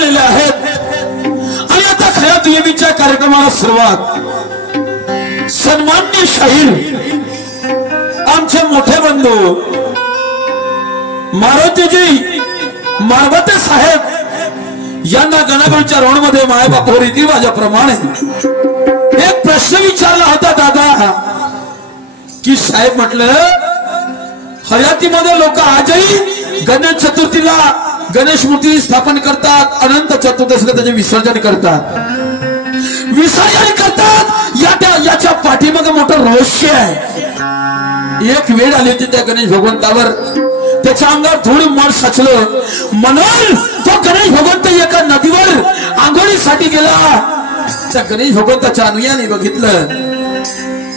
जमलेले आहेत आणि आता खऱ्या दुय्यमीच्या कार्यक्रमाला सुरुवात. सन्माननीय शाहीर आमचे मोठे बंधू मारुतीजी मारबते साहेब यांना गणागोळच्या रोडमध्ये मायबाप रीतिरिवाजाप्रमाणे एक प्रश्न विचारला होता दादा की साहेब म्हटलं हयातीमध्ये लोक आजही गणेश चतुर्थीला गणेश मूर्ती स्थापन करतात, अनंत चतुर्दशीला त्याचे विसर्जन करतात. याच्या पाठीमागे मोठं रहस्य आहे. एक वेळ आली होती त्या गणेश भगवंतावर, त्याच्या अंगावर थोडं मळ साचलं म्हणून तो गणेश भगवंत एका नदीवर आंघोळीसाठी गेला. त्या गणेश भगवंताच्या अनुयाने बघितलं,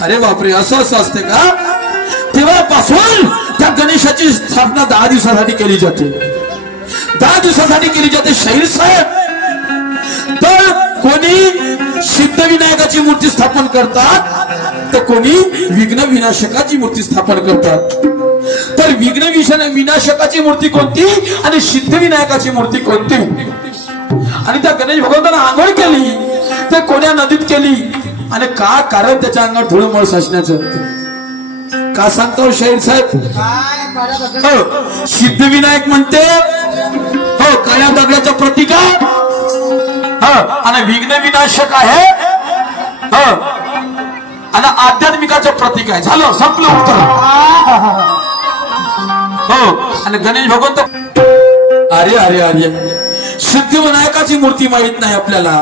अरे बापरे असं असं असते का. तेव्हापासून त्या गणेशाची स्थापना 10 दिवसासाठी केली जाते. 10 दिवसासाठी केली जाते. शाहीर साहेब तर कोणी सिद्धविनायकाची मूर्ती स्थापन करतात, तर कोणी विघ्न विनाशकाची मूर्ती स्थापन करतात. तर विघ्न विनाशकाची मूर्ती कोणती आणि सिद्धविनायकाची मूर्ती कोणती. आणि त्या गणेश भगवंताने आंघोळ केली ते कोण्या नदीत केली आणि का कारण त्याच्या अंगावर थोडं मळ साचण्याचं का सांगतो शाहीर साहेब. हो सिद्धविनायक म्हणते हो काळ्या दगडाचं प्रतीक आहे आणि विघ्न विनाशक आहे आणि आध्यात्मिकाचं प्रतीक आहे. झालं संपलं उत्तर. हो आणि गणेश भगवंत अरे अरे अरे सिद्धविनायकाची मूर्ती माहित नाही आपल्याला,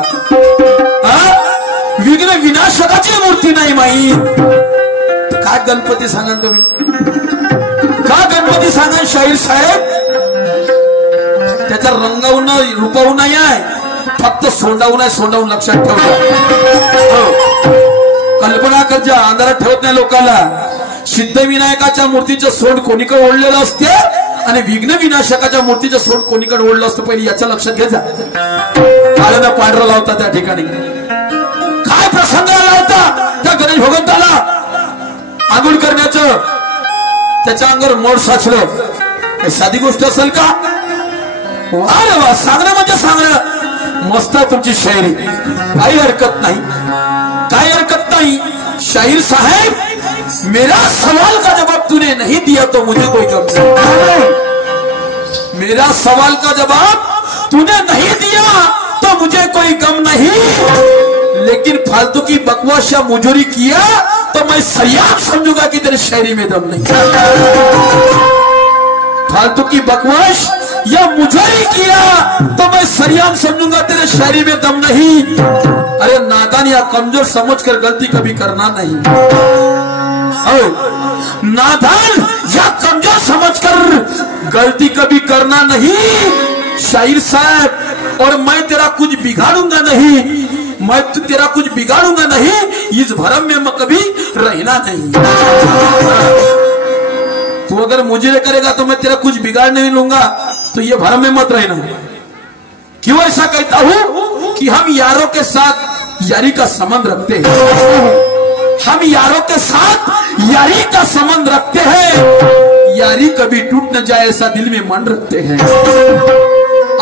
विघ्न विनाशकाची मूर्ती नाही माहीत. काय गणपती सांगा तुम्ही, का गणपती सांगा शाहीर साहेब. त्याचा रंगावून रूपावून नाही आहे, फक्त सोंडावून आहे. सोंडावून लक्षात ठेवता. कल्पना करजा अंधारात ठेवत नाही लोकांना. सिद्धविनायकाच्या मूर्तीचं सोंड कोणीकडे ओढलेलं असते आणि विघ्न विनाशकाच्या मूर्तीचं सोंड कोणीकडे ओढलं असतं पहिले याच्या लक्षात घ्यायचा. काळाला पांढरा लावता त्या ठिकाणी. काय प्रसंग आला होता त्या गणेश भगवंताला आंघोळ करण्याचं, त्याच्या अंगावर मोड साचलं. साधी गोष्ट असेल का. अरे वा सांगणं म्हणजे सांगणं मस्त तुमची शायरी, काही हरकत नाही, काही हरकत नाही. शाहीर साहेब मेरा सवाल का जवाब तूने नहीं दिया तो मुझे कोई गम नहीं. मेरा सवाल का जवाब तूने नहीं दिया तो मुझे कोई गम नहीं, लेकिन फालतू की बकवास या मुजोरी किया तो मैं सयाब समझूंगा कि तेरे शायरी में दम नहीं. फालतू की बकवास या मुजोरी किया तो मैं सरियाम समझूंगा तेरे शायरी में दम नहीं. अरे नादान या कमजोर समझकर गलती कभी करना नहीं. नादान या कमजोर समझकर गलती कभी करना नहीं शाहीर साहब. और मैं तेरा कुछ बिगाड़ूंगा नहीं, मैं तेरा कुछ बिगाड़ूंगा नहीं, इस भरम में मैं कभी रहना नहीं. तू अगर मुझे करेगा तो मैं तेरा कुछ बिगाड़ नहीं लूंगा, तो ये भरम में मत रहना. क्यों ऐसा कहता हूं कि हम यारों के साथ यारी का संबंध रखते हैं. हम यारों के साथ यारी का संबंध रखते हैं. यारी कभी टूट न जाए ऐसा दिल में मन रखते हैं.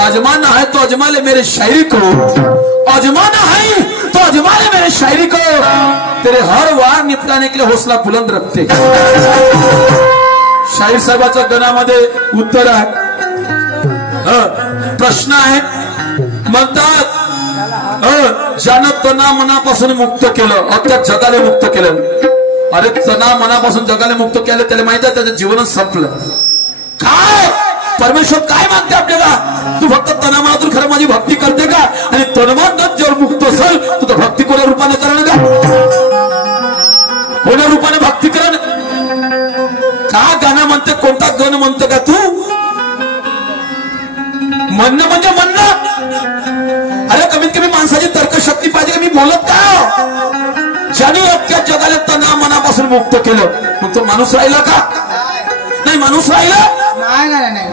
आजमाना है तो आजमा ले मेरे शायरी को, आजमाना है तो आजमा ले मेरे शायरी को. तेरे हर वार निपटाने के लिए हौसला बुलंद रखते हैं. शाहीर साहेबाच्या गणामध्ये उत्तर आहे. प्रश्न आहे म्हणतात ज्यानं तना मनापासून मुक्त केलं अख्ख्या जगाला मुक्त केलं. अरे तना मनापासून जगाला मुक्त केलं त्याला माहित आहे त्याचं जीवनच संपलं. काय परमेश्वर काय मागते आपल्याला. तू फक्त तना मनातून खरं माझी भक्ती करते का आणि तनमनात जर मुक्त असेल तू भक्ती कोण्या रूपाने करणं का, कोण्या रूपाने भक्ती करणं का. गाणं म्हणते कोणता गण म्हणतो का तू. म्हणणं म्हणजे म्हणणं. अरे कमीत कमी माणसाची तर्कशक्ती पाहिजे का मी बोलत का. ज्याने अख्ख्या जगाला तना मनापासून मुक्त केलं मग तो माणूस राहिला का. नाही माणूस राहिला नाही.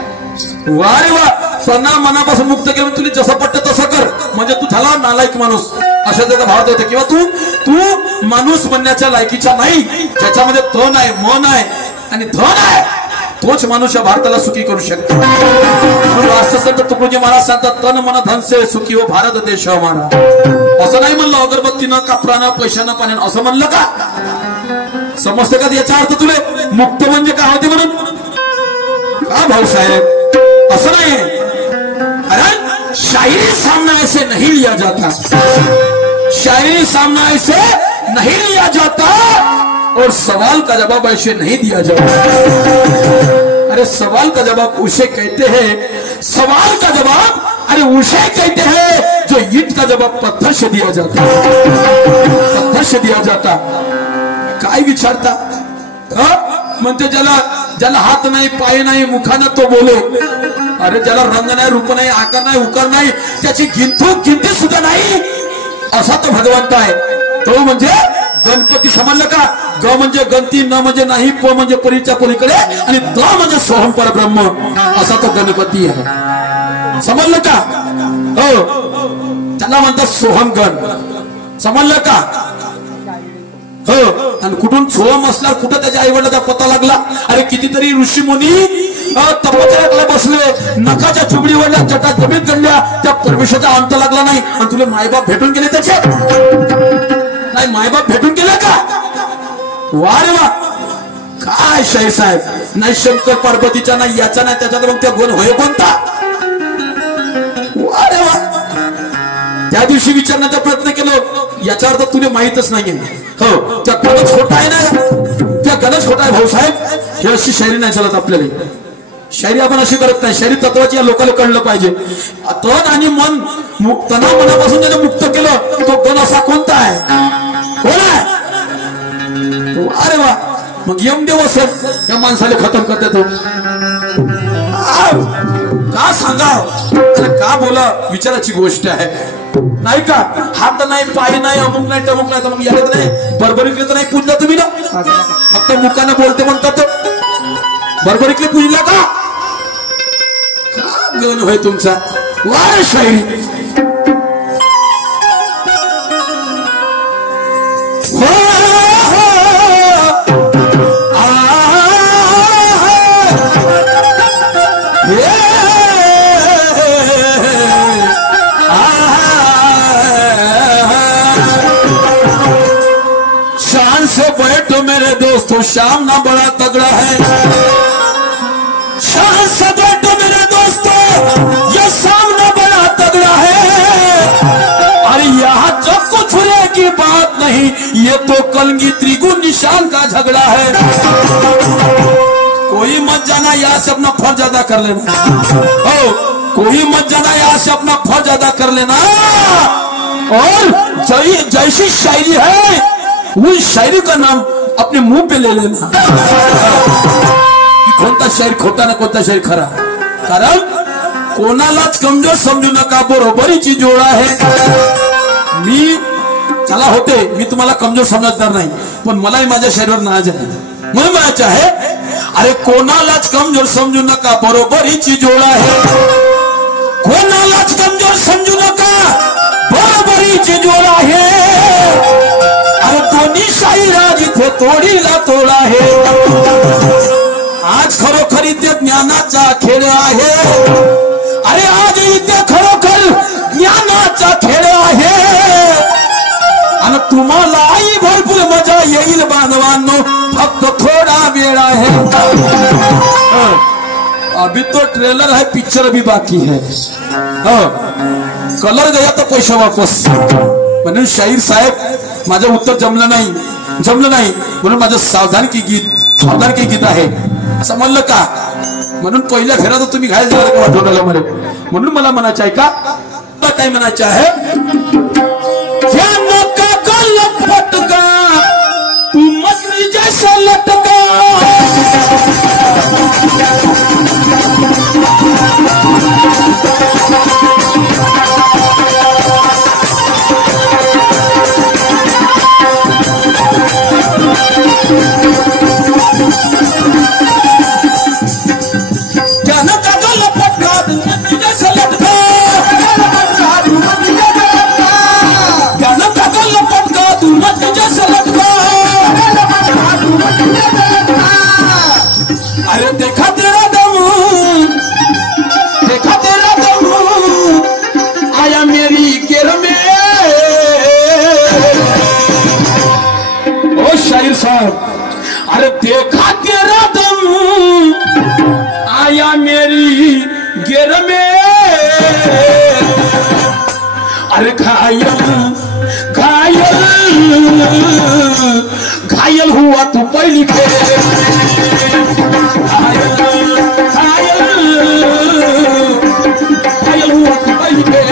वा रे वा. तना मनापासून मुक्त केलं तुला जसं पटतं तसं कर म्हणजे तू झाला नालायक माणूस अशा त्याचा भाव देतो. किंवा तू माणूस म्हणण्याच्या लायकीचा नाही. ज्याच्यामध्ये तन आहे मन आहे आणि धन आहे तोच माणूस या भारताला सुखी करू शकतो. राष्ट्रसंत तुकडोजी महाराज सांगतात, तन मन धन से सुखी हो भारत देश हमारा. असं नाही म्हणलं अगरबत्तीनं कापरानं पैशानं पाण्यानं, असं म्हणलं का? समजते का याचा अर्थ तुले? मुक्त म्हणजे काय होते म्हणून का भाऊसाहेब? असं नाही. अरे शायरी सामना ऐसे नहीं लिया जाता, शायरी सामना ऐसे नहीं लिया जाता और सवाल का जवाब ऐसे नहीं दिया जाता. अरे सवाल का जवाब उसे कहते हैं, सवाल का जवाब अरे उसे कहते हैं जो ईंट का जवाब पत्थर से दिया जाता, पत्थर से दिया जाता. काय विचारता? म्हणते ज्याला हात नाही, पाय नाही, मुखानं तो बोले. अरे ज्याला रंग नाही, रूप नाही, आकार नाही, उकार नाही, त्याची गिनती सुद्धा नाही, असा तो भगवंत आहे. तो म्हणजे गणपती. समजलं का? ग म्हणजे गणती, न म्हणजे नाही, प म्हणजे परीच्या पलीकडे, आणि द म्हणजे सोहम परब्रह्म, असा तो गणपती आहे. समजलं का? हो, त्याला म्हणतात सोहम गण. समजलं का? हो. आणि कुठून सोहम असला, कुठं त्याच्या आई वडिलाचा पत्ता लागला? अरे कितीतरी ऋषी मुनी तपश्चर्याला बसले, नखाच्या चुबडीवरल्या जटा जमीन गणल्या, त्या परमेश्वराचा अंत लागला नाही. आणि तुला मायबाप भेटून गेले त्याचे? नाही, मायबाप भेटून गेले का? वा रे वा, काय शाहीर साहेब. नाही शंकर पार्वतीचा, नाही याचा, नाही त्याचा, तर मग त्या गुण होय कोणता? वा रे वा. त्या दिवशी विचारण्याचा प्रयत्न केलो, याचा अर्थ तुला माहितच नाहीये. हो, त्या गणच खोटा आहे ना, त्या गणच खोटा आहे भाऊसाहेब. हे अशी शायरी नाही चालत आपल्याला. शायरी आपण अशी करत नाही. शायरी तत्वाची या लोकांना कळलं पाहिजे. तन आणि मन, तणा मनापासून त्याने मुक्त केलं, तो गण असा कोणता आहे? कोण आहे? अरे वा. मग यमदेव असेल या माणसाला खतम करते तो. का सांगा, का बोला, विचाराची गोष्ट आहे नाही का? हात नाही, पाय नाही, अमुक नाही, टमुक नाही, तर मग याला नाही बरोबरीतले तर नाही पूजला तुम्ही ना? फक्त मुखाने बोलते म्हणतात, बरोबरीतले पूजला का? गण होय तुमचा. वार शायरी. बैठो मेरे दोस्तों, सामना बड़ा तगड़ा है. शान से बैठो मेरे दोस्तों, ये सामना बड़ा तगड़ा है. अरे यहाँ जब कुछ हुए की बात नहीं, ये तो कलंगी त्रिगुण निशान का झगड़ा है. कोई मत जाना यहाँ से अपना फर्ज अदा कर लेना. ओ, कोई मत जाना यहाँ से अपना फर्ज अदा कर लेना. और जैसी शायरी है उस शायरी का नाम अपने मुंह पे ले लेना. कोणता शायर खोटा ना, कोणता शायर खरा. कारण कोणालाच कमजोर समजू नका, बरोबरीची जोड आहे. मी चला होते, मी तुम्हाला कमजोर समजणार नाही, पण मलाही माझ्या शरीरावर नाज आहे. म्हणून म्हणायचे आहे, अरे कोणालाच कमजोर समजू नका, बरोबरीची जोड आहे. कोणालाच कमजोर समजू नका, बरोबरीची जोड आहे. अरे दोन्ही शाहीरा जिथे तोडीला तोड आहे. आज खरोखर इथे ज्ञानाचा खेळ आहे. अरे आज इथे खरोखर ज्ञानाचा खेळ आहे. आणि तुम्हालाही भरपूर मजा येईल बांधवांनो, फक्त थोडा वेळ आहे. अभी तो ट्रेलर है, पिक्चर अभी बाकी है. कलर गया तो पैसा वापस. म्हणून शाहीर साहेब माझं उत्तर जमलं नाही म्हणून माझं सावधानकी गीत आहे. समजलं का? म्हणून पहिल्या घरात तुम्ही घायल झाला का वाटवण्याला मला. म्हणून मला म्हणायचं आहे का, काय म्हणायचं आहे, फटका तू मछली जैसा लटका. अरे देखा अरे घायल घायल घायल हुआ तू पहली फेर घायल घायल हुआ तू पहली फेर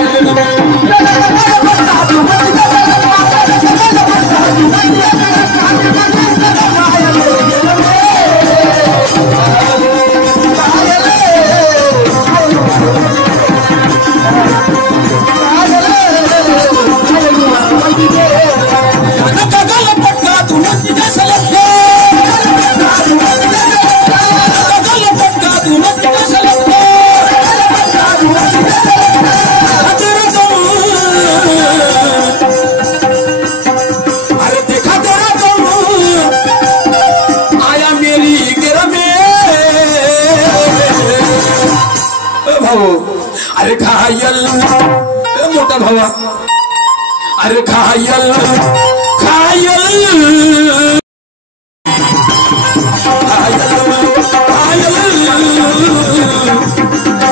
अरे घायल मोठा भावा अरे घायल घायल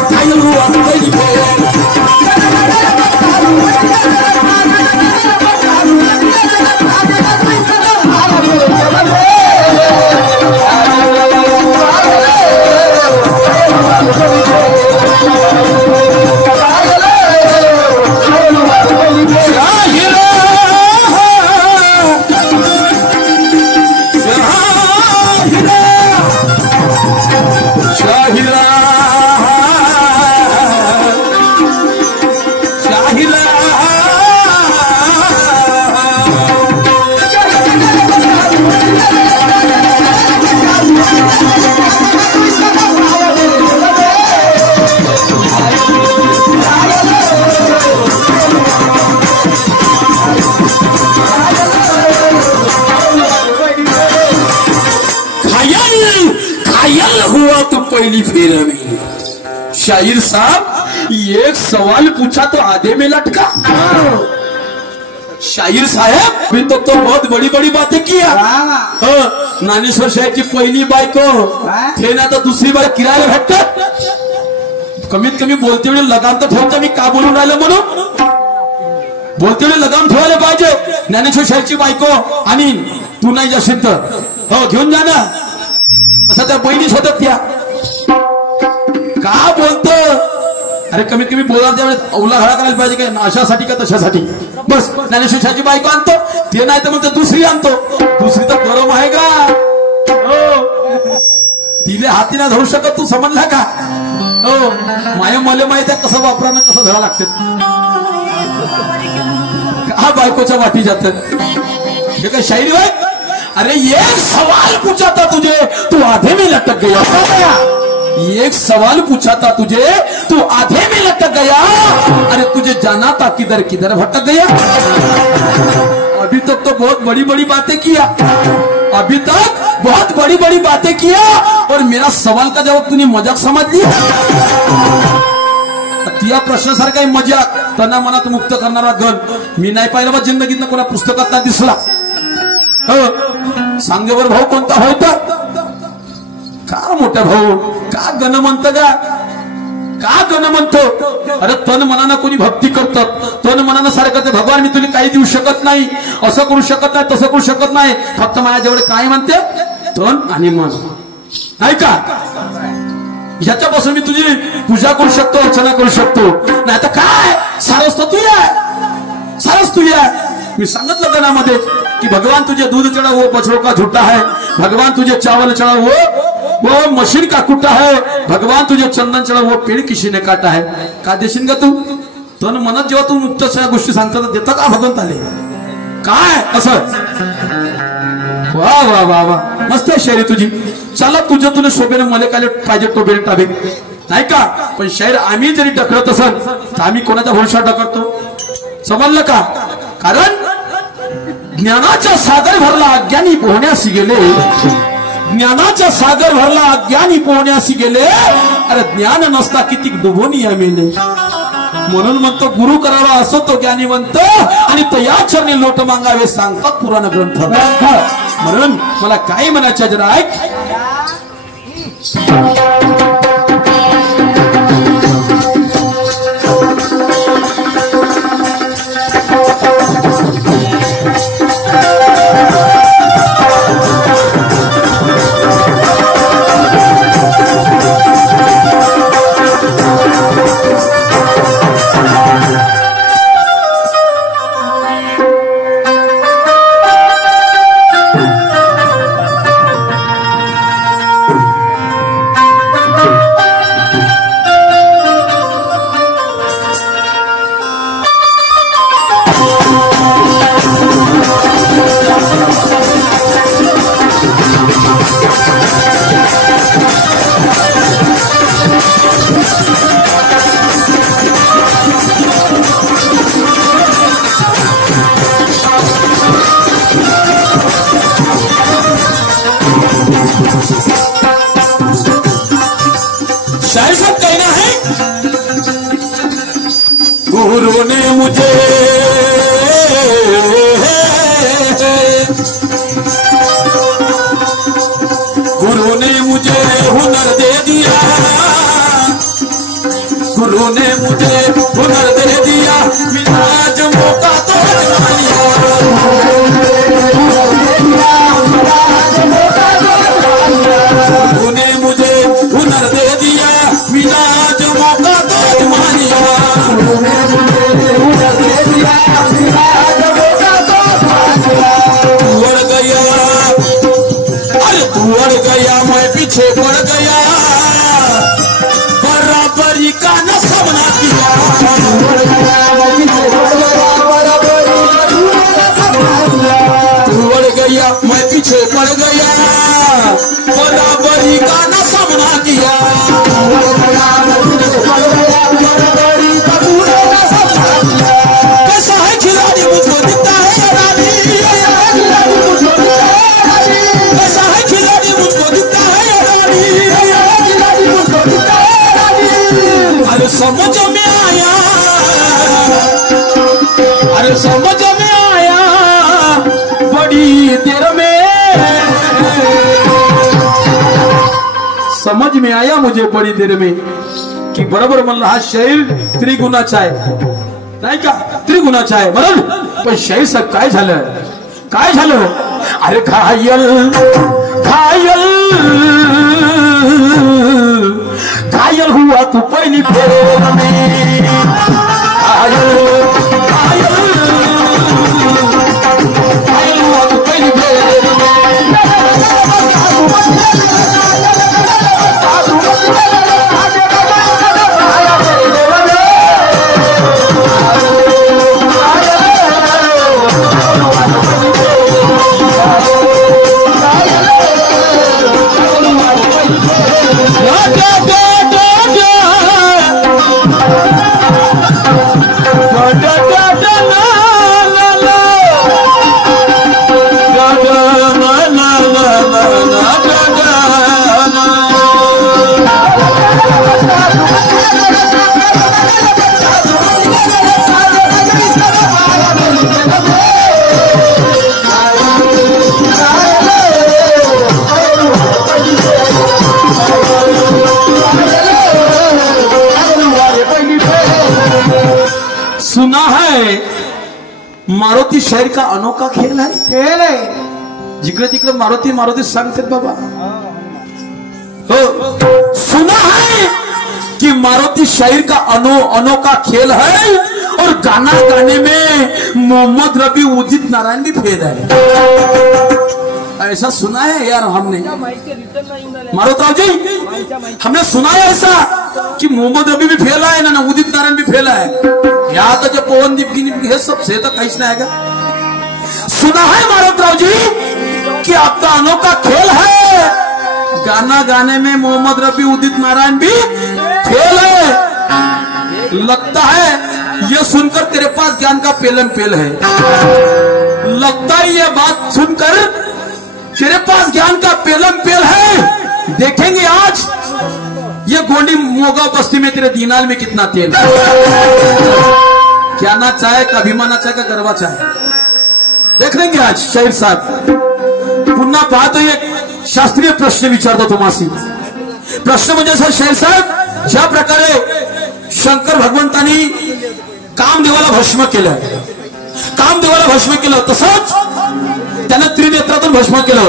घायल हुआ हुआ तो पहली फेर में। शायर साहब एक सवाल पूछा तो आधे में लटका। शायर साहब भी तो बहुत बड़ी बड़ी बातें किया। ज्ञानेश्वर साहेब की पहिली बायको थे ना, तर दुसरी बार किरायला भेटतात। कमीत कमी बोलते वेळी लगाम तर ठेवता, मी का बोलून राहिलो म्हणून बोलते वेळी लगाम ठेवायला पाहिजे। ज्ञानेश्वर साहेबची बायको आणि तू नाही जाशील तर हो घेऊन जा ना, असं त्या बहिणीच होतात त्या। का बोलतो अरे कमीत कमी बोलायला त्यावेळेस अवला घडा करायला पाहिजे काय, अशासाठी का तशासाठी। बस ज्ञानेश्वर साहेबची बायको आणतो ते नाही तर मग दुसरी आणतो। दुसरी तर गरम आहे का हो, तिले हाती ना धरू शकत तू, समजला का हो। माय मले माहित आहे कसं वापरानं कसं धरा लागते। हा बायकोच्या वाटी जातात हे काय शायरी होय। अरे एक सवाल पूछा था तुझे तू आधे में लटक गया। एक सवाल पूछा था तुझे तू आधे में लटक गया। अरे तुझे जाना था किधर किधर भटक गया। अभी तक तो बहुत बड़ी बड़ी बातें किया, अभी तक बहुत बड़ी बड़ी बातें किया, और मेरा सवाल का जवाब तूने मजाक समझ लिया। त्या प्रश्नासारखा मजाक तना मनात मुक्त करणारा गण मी नाही पाहिला बा जिंदगीतनं कोणा पुस्तकात नाही दिसला। सांगे बर भाऊ कोणता होता का मोठा भाऊ, का गण म्हणत का गण म्हणतो। अरे तन मनानं कोणी भक्ती करतात, तन मनानं सारखं भगवान मी तुला काही देऊ शकत नाही, असं करू शकत नाही, तसं करू शकत नाही, फक्त माझ्याजवळ काय म्हणते तन आणि मन नाही का। ह्याच्यापासून मी तुझी पूजा करू शकतो, अर्चना करू शकतो, नाही तर काय सारस तू आहे, सारस तू आहे। मी सांगितलं गणामध्ये कि भगवान तुझे दूध चढ़ा वो बछड़ों का झूठा है, भगवान तुझे चावल चढ़ा वो मशीन का कुट्टा है, भगवान तुझे चंदन चढ़ा वो पेड़ किसी ने काटा है। का देशील का तू तन मनात जेव्हा तू मुक्त सगळ्या गोष्टी सांगता देता का भगवंत आले काय असं। वा वा वा वा मस्त आहे शायरी तुझी। चला तुझ्या तुला शोभेने मले काय पाहिजे टोबेने टाबे नाही का, पण शायर आम्ही जरी डकरत असेल तर आम्ही कोणाच्या भरोशा डकरतो, समजलं का। कारण ज्ञानाचा सागर भरला अज्ञानी पोहण्यास गेले, ज्ञानाचा सागर भरला अज्ञानी पोहण्यास गेले। अरे ज्ञान नसता किती डुबून या मेले। म्हणून म्हणतो गुरु करावा असो तो ज्ञानी म्हणतो, आणि तो या चरणी लोट मागावे सांगतात पुराण ग्रंथ। म्हणून मला काय म्हणायचं जरा ऐक। गुरु ने मुझे हुनर दे दिया, गुरु ने मुझे हुनर दे दिया, बिना आज मौका तो आजमा लिया। गुरु ने मुझे हुनर दे दिया, बिना आज मौका तो आजमा लिया। उड़ गया, अरे तू उड़ गया, मैं पीछे पड़ गया, बराबरी का न सामना किया। तू उड़ गया, मैं पीछे पड़ गया, बराबरी का न सामना किया। कैसा है खिलाड़ी मुझको दिखता है रानी, कैसा है खिलाड़ी मुझको दिखता है रानी। अरे समझ में आया, अरे समझ में आया बड़ी देर में, समझ में आया मुझे बड़ी देर में की बरोबर म्हणलं हा शैर त्रिगुणाचा आहे, नाही का? त्रिगुणाचा आहे बरोबर, पण शैरचं काय झालं, काय झालं? अरे घायल घायल घायल हुआ तू पहली फेर में, घायल घायल घायल हुआ तू पहली फेर मारुती शहर का अनोखा खेल है, खेल है जिकडे तिकडे मारुती मारुती सांगते बाबा। हो सुना है कि मारुती शहर का अनोखा खेल है, और गाना गाने में मोहम्मद रफी उदित नारायण भी फेल है, ऐसा सुना है यार हमने। मारुतराव जी हमने सुना है ऐसा कि मोहम्मद रफी भी फेला है ना, उदित नारायण भी फेला है, या तो जब पवनदीप की हे सब से तो कहीं ना आएगा। सुना है मारुतराव जी कि आपका अनोखा खेल है, गाना गाने में मोहम्मद रफी उदित नारायण भी फेल है। लगता है ये सुनकर तेरे पास ज्ञान का पेलम पेल है, लगता है ये बात सुनकर तेरे पास ज्ञान का पेलम पेल है। देखेंगे आज ये गोंडी मोगा बस्ती में तेरे दीनाल में कितना तेल है। क्या ना चाहे का अभिमाना चाहे का गर्वा चाहे, देख लेंगे आज। शाहीर साहेब पुन्हा पाहतो एक शास्त्रीय प्रश्न विचारतो तुम्हासी। प्रश्न म्हणजे सर शाहीर साहेब, ज्या प्रकारे शंकर भगवंतानी कामदेवाला भस्म केलं, कामदेवाला भस्म केलं, तसंच त्यानं त्रिनेत्रातून भस्म केलं,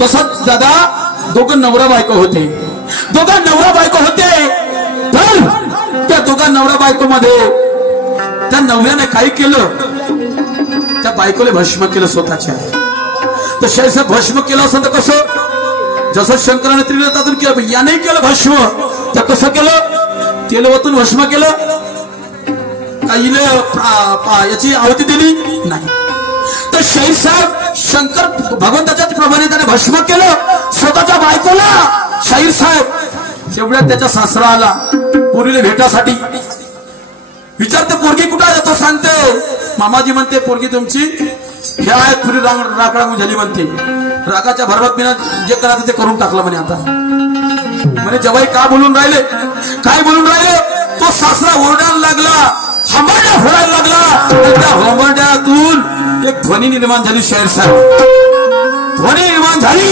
तसंच दादा दोघं नवरा बायको होते, दोघं नवरा बायको होते। तर त्या दोघं नवरा बायको मध्ये त्या नवऱ्याने काय केलं, त्या बायकोले भस्म केलं स्वतःच्या। तर शैसे भस्म केलं असं तर कसं, जसं शंकराने त्रिनेत्रातून केलं, याने केलं भस्म, तर कसं केलं, तेलवतून भस्म केलं, काहीले याची आहुती दिली नाही। तर शाहीर साहेब शंकर भगवंताच्याच प्रभाने त्याने भस्म केलं स्वतःच्या बायकोला। शाहीर साहेब तेवढ्यात त्याचा सासरा आला पोरीला भेटासाठी, विचारते पोरगी कुठे आहे, तो सांगते मामाजी म्हणते पोरगी तुमची ह्या आहेत, पुरी राखडांगू झाली म्हणते, रागाच्या भरभात मी जे करायचं ते करून टाकलं म्हणे। आता म्हणे जवाई का बोलून राहिले, काय बोलून राहिले, तो सासरा ओरडायला लागला, फोडायला लागला आणि त्या होंबरड्यातून एक ध्वनी निर्माण झाली. शाहीर साहेब ध्वनी निर्माण झाली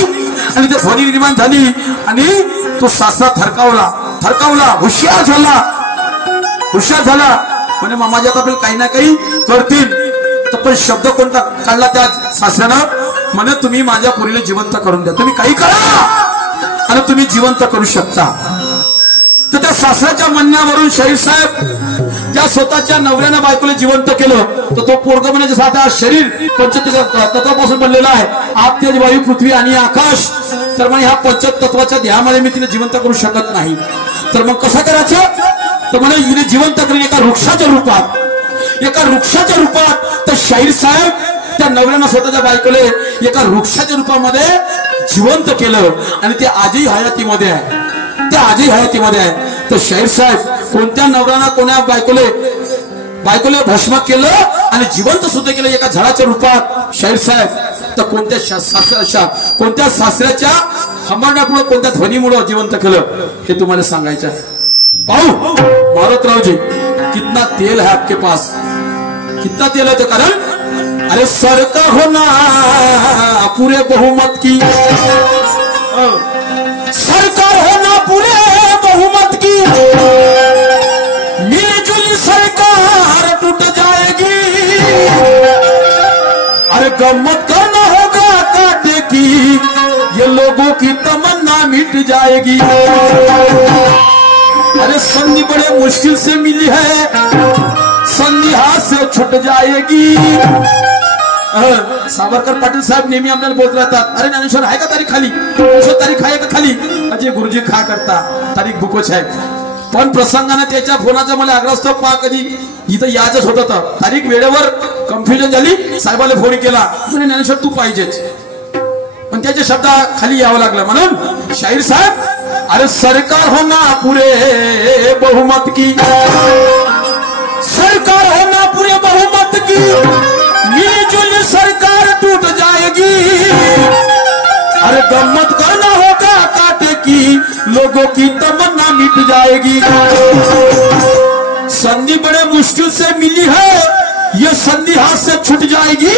आणि ते ध्वनी निर्माण झाली आणि तो सासरा थरकावला हुशार झाला म्हणजे मामाजी आता आपल्याला काही ना काही करतील. तर पण शब्द कोणता काढला त्या सासऱ्यानं म्हणे तुम्ही माझ्या पोरीला जिवंत करून द्या, तुम्ही काही करा आणि तुम्ही जिवंत करू शकता. तर त्या सासऱ्याच्या म्हणण्यावरून शाहीर साहेब त्या स्वतःच्या नवऱ्यानं बायकोला जिवंत केलं. तर तो पोरग म्हणजे जसं आता शरीर पंचतत्वापासून बनलेलं आहे, आप तेज वायू पृथ्वी आणि आकाश. तर म्हणे ह्या पंचतत्वाच्या ध्यानामुळे मी तिला जिवंत करू शकत नाही. तर मग कसं करायचं? तर म्हणे हिने जिवंत करेल एका वृक्षाच्या रूपात. तर शाहीर साहेब त्या नवऱ्यानं स्वतःच्या बायकोले एका वृक्षाच्या रूपामध्ये जिवंत केलं आणि ते आजही हयातीमध्ये आहे. तर शाहीर साहेब कोणत्या नवऱ्यानं कोण्या बायकोले भस्म केलं आणि जिवंत सुद्धा केलं एका झाडाच्या रूपात शाहीर साहेब. तर कोणत्या सासऱ्याच्या हंबरण्यापुढे कोणत्या ध्वनीमुळे जिवंत केलं हे तुम्हाला सांगायचं आहे. पाहू मारुतराव जी कितना तेल है आपके पास, कितना तेल है? तो कारण अरे सरकार होना पूरे बहुमत की, सरकार होना पूरे बहुमत की, मिलजुली सरकार टूट जाएगी. अरे गम्मत करना होगा काटे की, ये लोगों की तमन्ना मिट जाएगी. अरे संधि बड़े मुश्किल से मिली है, संधि हाथ से छूट जाएगी. सावरकर पाटील साहेब नेहमी आपल्याला बोलत राहतात, अरे ज्ञानेश्वर आहे का तारीख खाली, तारीख आहे का खाली? अजय गुरुजी खा करता तारीख बुकोच आहे. पण प्रसंगाने त्याच्या फोनाचा मला आग्रह पा कधी इथं यायचंच होतं. तारीख वेळेवर कन्फ्युजन झाली, साहेबाला फोन केला, ज्ञानेश्वर तू पाहिजेच. पण त्याच्या शब्दा खाली यावं लागलं. म्हणून शाहीर साहेब अरे सरकार होना पूरे बहुमत की, सरकार होना पूरे बहुमत की, मिलजुल सरकार टूट जाएगी. अरे गम्मत करना होगा काटे की, लोगों की तमन्ना मिट जाएगी. संधि बड़े मुश्किल से मिली है, ये संधि हाथ से छूट जाएगी.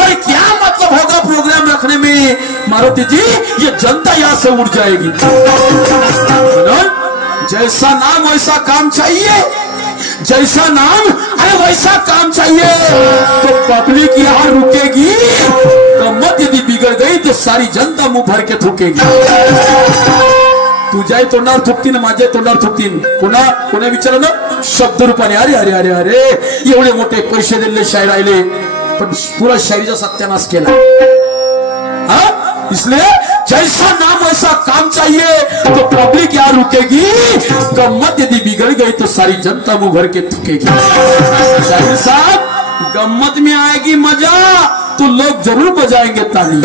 और क्या मतलब होगा प्रोग्राम रखने में मारुति जी, ये जनता यहाँ से उड़ जाएगी. जैसा नाम वैसा काम चाहिए, जैसा नाम अरे वैसा काम चाहिए. तो पब्लिक यहाँ रुकेगी, गम्मत यदि बिगड़ गई तो सारी जनता मुंह भर के थूकेगी. तुझ्याही तोंडावर थुकतीन, माझ्या तोंडावर थुकतीन. कोणा विचारलं शब्द रूपाने, अरे अरे अरे अरे एवढे मोठे पैसे दिले शाहीर आले, पण पुरा शायरीचा सत्यानाश केला. इसलिए जैसा नाम वैसा काम चाहिए, तो पब्लिक यहाँ रुकेगी, गम्मत यदि बिगड़ गई तो सारी जनता मुंह भर के थुकेगी. शाहीर साहब गम्मत में आएगी मजा तो लोग जरूर बजाएंगे ताली,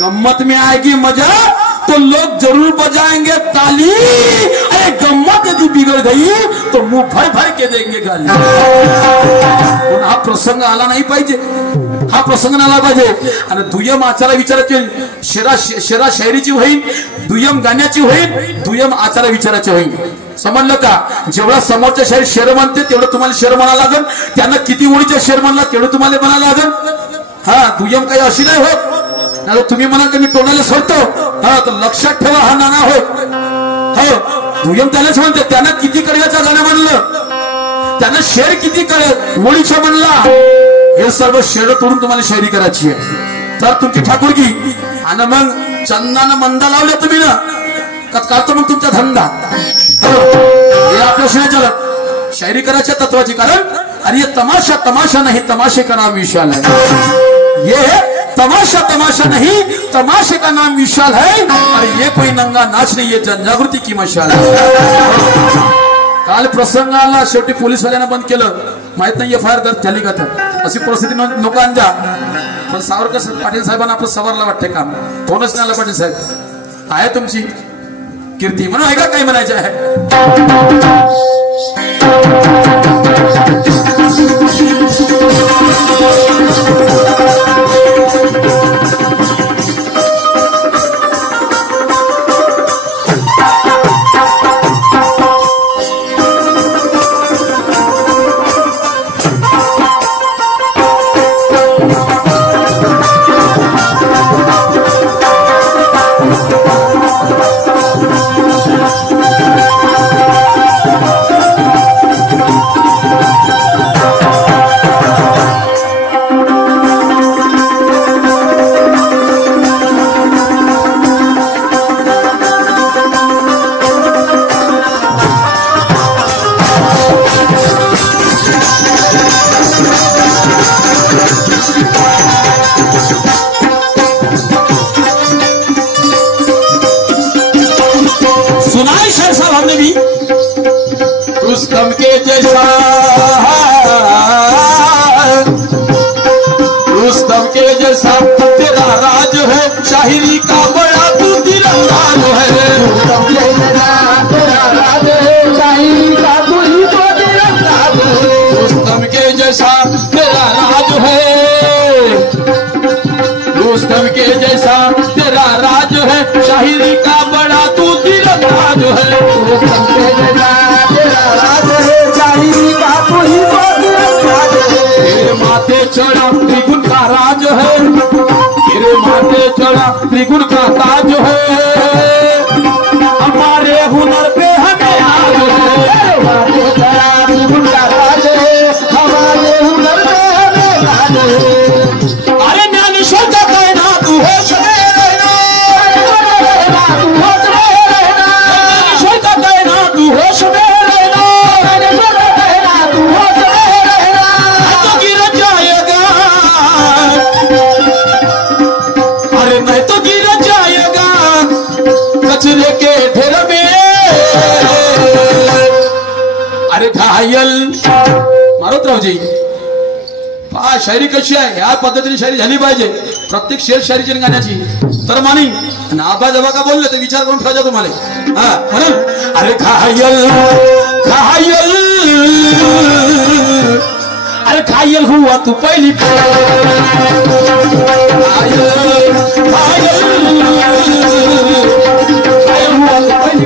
गम्मत में आएगी मजा तो लोग जरूर बजाएंगे ताली. अरे गम्मत यदि बिगड़ गई तो मुंह भर भर के देंगे गाली. हा प्रसंग आला नाही पाहिजे, हा प्रसंग आला पाहिजे. आणि दुय्यम आचारा विचाराची शेरा शायरीची होईल, दुय्यम गाण्याची होईल, दुय्यम आचारा विचाराची होईल. समजलं का? जेवढा समोरच्या शाहीर शेर म्हणते तेवढं तुम्हाला शेर म्हणा लागेल, त्यानं किती ओळीच्या शेर म्हणला तेवढं तुम्हाला म्हणा लागेल. हा दुय्यम काही अशी नाही होत. नाही तुम्ही म्हणाल की मी तोंडाला सोडतो, हा तर लक्षात ठेवा हा नाना होत. हो दुय्यम त्यालाच म्हणते, त्यानं किती कड्याचं गाणं म्हणलं, त्यानं शेर किती ओळीच्या म्हणला, हे सर्व शेर तोडून तुम्हाला शायरी करायची आहे. तर तुमची ठाकूरकी आणि मग चंदानं मंदा लावल्या तुम्ही ना करतो मग तुमचा धंदा. हे आपल्या शिवाय चालत शायरी करायच्या तत्वाची. कारण अरे ये तमाशा नहीं, तमाशे का नाम विशाल है. ये तमाशा नहीं, तमाशे का नाम विशाल है. और ये कोई नंगा नाच नहीं, ये जनजागृती की मशाल है. काल प्रसंग आला, शेवटी पोलीसवाल्यानं बंद केलं, माहित नाही एफ आय आर दर्ज झाली का तर अशी परिस्थिती नको अंजा. पण सावरकर पाटील साहेबांना आपलं सवारला वाटतंय काम, फोनच नाही आला. पाटील साहेब आहे तुमची कीर्ती म्हणून ऐका काय म्हणायचं आहे. रुस्तम के जैसा, रुस्तम के जैसा तेरा राज है, शाहिरी का बड़ा तू तीरंदाज है। रुस्तम के जैसा तेरा राज है, शाहिरी का तू ही तो तीरंदाज है। रुस्तम के जैसा तेरा राज है, रुस्तम के जैसा तेरा राज है, शाहिरी का बड़ा तू तीरंदाज है। रुस्तम के जैसा तेरा राज है, शाहिरी का तू ही तो तीरंदाज है। तेरे माथे चढ़ा त्रिगुण का राज है, तेरे माथे चढ़ा त्रिगुण का ताज है, हमारे हुनर पे हमें आज है। माथे चढ़ा त्रिगुण का राज है, हमारे हुनर पे हमें राज है। अरे ज्ञानेश्वर का कहना तू होश में रहना, तू होश में रहना, ज्ञानेश्वर का कहना तू होश में रहना, ज्ञानेश्वर का कहना तू होश में रहना। तो गिर जाएगा, अरे मैं तो गिर जाएगा कचरे के ढेर में। अरे घायल मारुतरावजी पहा शायरी कशी आहे, या पद्धतीने शायरी झाली पाहिजे, प्रत्येक शेर शायरीची आणि गाण्याची तर मानी आबा जबा का बोलले तर विचार करून ठेवायचा तुम्हाला। हा म्हणून अरे घायल घायल, अरे घायल हुआ तू पहिली घायल घायल, घायल हुआ तू पहिली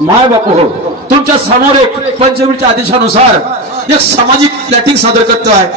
माय बापू हो, तुमच्या समोर एक पंचवीरच्या आदेशानुसार एक सामाजिक प्लॅटिंग सादर करतो आहे।